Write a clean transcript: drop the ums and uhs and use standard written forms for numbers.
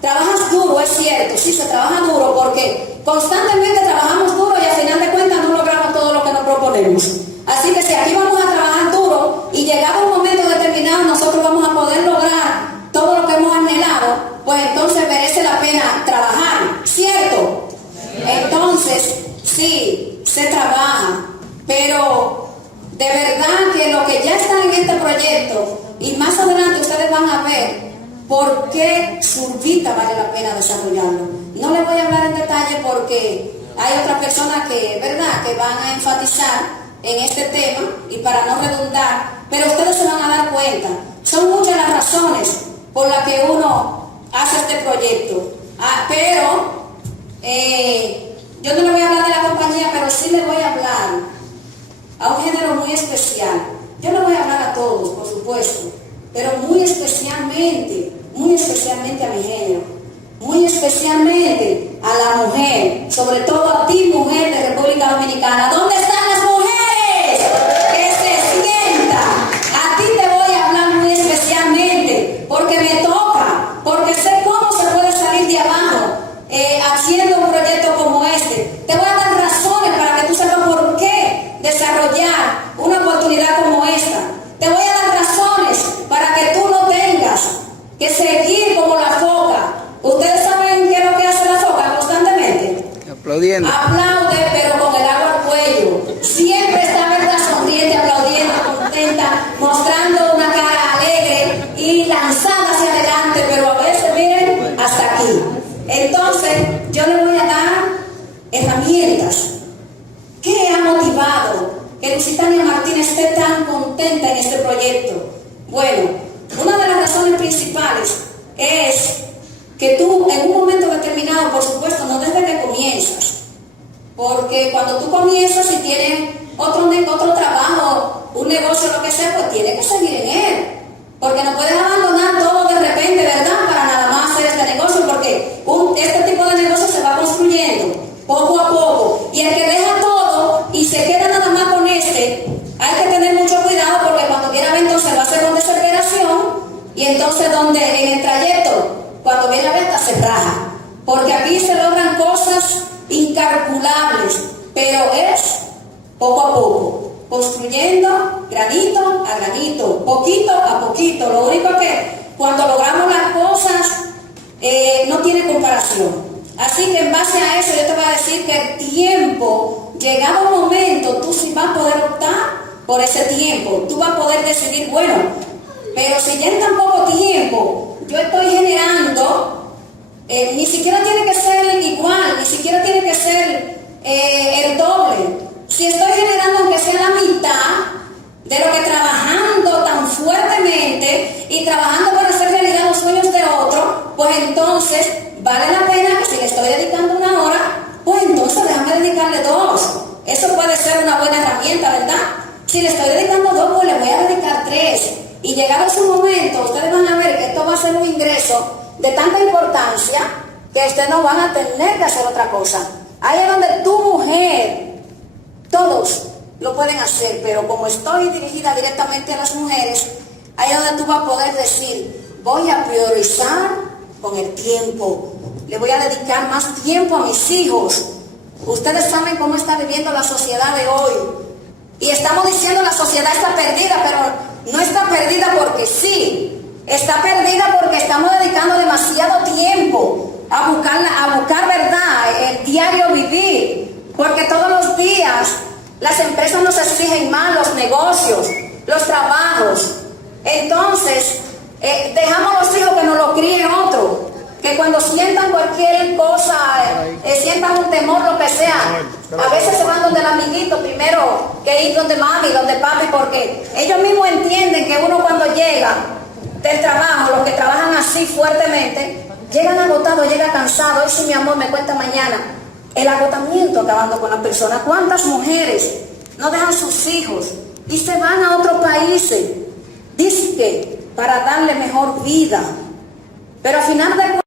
Trabajas duro, es cierto, sí se trabaja duro porque constantemente trabajamos duro y al final de cuentas no logramos todo lo que nos proponemos. Así que si aquí vamos a trabajar duro y llegado un momento determinado nosotros vamos a poder lograr todo lo que hemos anhelado, pues entonces merece la pena trabajar, ¿cierto? Entonces, sí, se trabaja, pero de verdad que lo que ya está en este proyecto, y más adelante ustedes van a ver por qué Survita vale la pena desarrollarlo. No les voy a hablar en detalle porque hay otras personas que, ¿verdad?, que van a enfatizar en este tema y para no redundar, pero ustedes se van a dar cuenta. Son muchas las razones por las que uno hace este proyecto. Pero yo no le voy a hablar de la compañía, pero sí le voy a hablar a un género muy especial. Yo le voy a hablar a todos, por supuesto, pero muy especialmente a mi género, muy especialmente a la mujer, sobre todo a ti, mujer de República Dominicana. ¿Dónde están las mujeres? Que se sientan. A ti te voy a hablar muy especialmente, porque me toca, porque sé cómo se puede salir de abajo haciendo un proyecto como este. Te voy a dar razones para que tú sepas por qué desarrollar una oportunidad como esta. Te voy a dar razones para que tú no tengas que seguir como la foca. ¿Ustedes saben qué es lo que hace la foca constantemente? Aplaudiendo. Aplaude, pero con el agua al cuello. Siempre está, ¿verdad?, sonriente, aplaudiendo, contenta, mostrando una cara alegre y lanzada hacia adelante, pero a veces, miren, hasta aquí. Entonces, yo le voy a dar herramientas. ¿Qué ha motivado que Lusitania Martínez esté tan contenta en este proyecto? Bueno, una de las razones principales es que tú en un momento determinado, por supuesto, no desde que comienzas, porque cuando tú comienzas y tienes otro trabajo, un negocio, lo que sea, pues tienes que seguir en él, porque no puedes abandonar todo de repente, ¿verdad?, para nada más hacer este negocio, porque este tipo de negocio se va construyendo poco a poco, y el que deja todo y se queda nada más con este, hay que tener mucho cuidado, porque cuando quiera ver entonces va a ser una desesperación, y entonces donde en el trayecto, cuando viene la venta, se raja, porque aquí se logran cosas incalculables, pero es poco a poco, construyendo granito a granito, poquito a poquito. Lo único que cuando logramos las cosas no tiene comparación. Así que en base a eso yo te voy a decir que el tiempo, llegado un momento, tú sí vas a poder optar por ese tiempo. Tú vas a poder decidir, bueno, pero si ya en tan poco tiempo yo estoy generando, ni siquiera tiene que ser igual, ni siquiera tiene que ser el doble. Si estoy generando aunque sea la mitad de lo que trabajando tan fuertemente y trabajando para hacer realidad los sueños de otro, pues entonces vale la pena que si le estoy dedicando 1 hora, pues entonces déjame dedicarle 2. Eso puede ser una buena herramienta, ¿verdad? Si le estoy dedicando 2, pues le voy a dedicar 3. Y llegado ese momento, ustedes van a ver que esto va a ser un ingreso de tanta importancia que ustedes no van a tener que hacer otra cosa. Ahí es donde tu mujer, todos lo pueden hacer, pero como estoy dirigida directamente a las mujeres, ahí es donde tú vas a poder decir, voy a priorizar con el tiempo, le voy a dedicar más tiempo a mis hijos. Ustedes saben cómo está viviendo la sociedad de hoy, y estamos diciendo la sociedad está perdida, pero no está perdida porque sí, está perdida porque estamos dedicando demasiado tiempo a buscar verdad, el diario vivir, porque todos los días las empresas nos exigen más, los negocios, los trabajos. Entonces dejamos a los hijos que nos lo críen otro, que cuando sientan cualquier cosa, sientan un temor, lo que sea, a veces se van donde el amiguito primero que ir donde mami, donde papi, porque ellos mismos entienden que uno cuando llega del trabajo, los que trabajan así fuertemente, llegan agotados, llegan cansados. Y si mi amor me cuenta mañana el agotamiento acabando con la persona. ¿Cuántas mujeres no dejan sus hijos y se van a otros países? Dice que para darle mejor vida, pero al final de